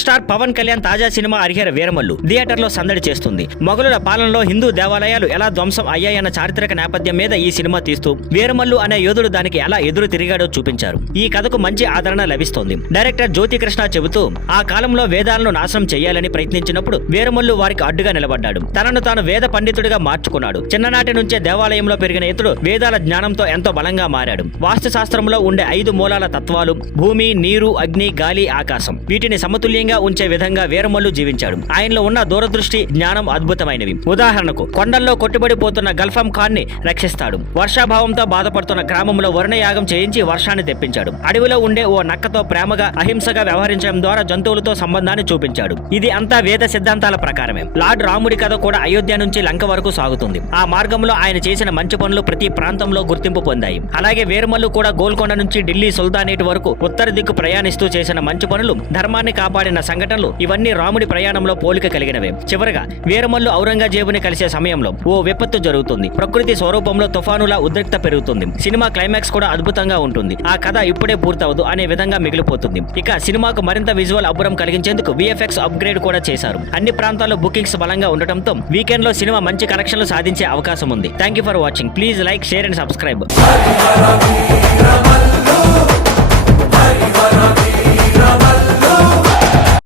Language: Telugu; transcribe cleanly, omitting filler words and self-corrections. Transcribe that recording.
పవర్ స్టార్ పవన్ కళ్యాణ్ తాజా సినిమా హరిహర వీరమల్లు థియేటర్లో సందడి చేస్తుంది. మొఘలుల పాలనలో హిందూ దేవాలయాలు ఎలా ధ్వంసం అయ్యాయన్న చారిత్రక నేపథ్యం మీద ఈ సినిమా తీస్తూ వీరమల్లు అనే యోధుడు దానికి ఎలా ఎదురు తిరిగాడో చూపించారు. ఈ కథకు మంచి ఆదరణ లభిస్తోంది. డైరెక్టర్ జ్యోతికృష్ణ చెబుతూ ఆ కాలంలో వేదాలను నాశనం చేయాలని ప్రయత్నించినప్పుడు వీరమల్లు వారికి అడ్డుగా నిలబడ్డాడు. తనను తాను వేద పండితుడిగా మార్చుకున్నాడు. చిన్ననాటి నుంచే దేవాలయంలో పెరిగిన ఇతడు వేదాల జ్ఞానంతో ఎంతో బలంగా మారాడు. వాస్తు శాస్త్రంలో ఉండే 5 మూలాల తత్వాలు భూమి, నీరు, అగ్ని, గాలి, ఆకాశం వీటిని సమతుల్యంగా ఉంచే విధంగా వీరమల్లు జీవించాడు. ఆయనలో ఉన్న దూరదృష్టి, జ్ఞానం అద్భుతమైనవి. ఉదాహరణకు కొండల్లో కొట్టుబడిపోతున్న గల్ఫాం ఖాన్ ని రక్షిస్తాడు. వర్షాభావంతో బాధపడుతున్న గ్రామంలో వరుణయాగం చేయించి వర్షాన్ని తెప్పించాడు. అడవిలో ఉండే ఓ నక్కతో ప్రేమగా అహింసగా వ్యవహరించడం ద్వారా జంతువులతో సంబంధాన్ని చూపించాడు. ఇది అంతా వేద సిద్ధాంతాల ప్రకారమే. లార్డ్ రాముడి కథ కూడా అయోధ్య నుంచి లంక వరకు సాగుతుంది. ఆ మార్గంలో ఆయన చేసిన మంచి పనులు ప్రతి ప్రాంతంలో గుర్తింపు పొందాయి. అలాగే వీరమల్లు కూడా గోల్కొండ నుంచి ఢిల్లీ సుల్తానేట్ వరకు ఉత్తర దిక్కు ప్రయాణిస్తూ చేసిన మంచి పనులు, ధర్మాన్ని కాపాడిన సంఘటనలు ఇవన్నీ రాముడి ప్రయాణంలో పోలిక కలిగినవే. చివరగా వీరమల్లు ఔరంగజేబుని కలిసే సమయంలో ఓ విపత్తు జరుగుతుంది. ప్రకృతి స్వరూపంలో తుఫానులా ఉద్రిక్త పెరుగుతుంది. సినిమా క్లైమాక్స్ కూడా అద్భుతంగా ఉంటుంది. ఆ కథ ఇప్పుడే పూర్తవదు అనే విధంగా మిగిలిపోతుంది. ఇక సినిమాకు మరింత విజువల్ అబ్బురం కలిగించేందుకు విఎఫ్ఎక్స్ అప్గ్రేడ్ కూడా చేశారు. అన్ని ప్రాంతాల్లో బుకింగ్స్ బలంగా ఉండటంతో వీకెండ్ లో సినిమా మంచి కలెక్షన్లు సాధించే అవకాశం ఉంది. Thank you for watching. Please like, share and subscribe.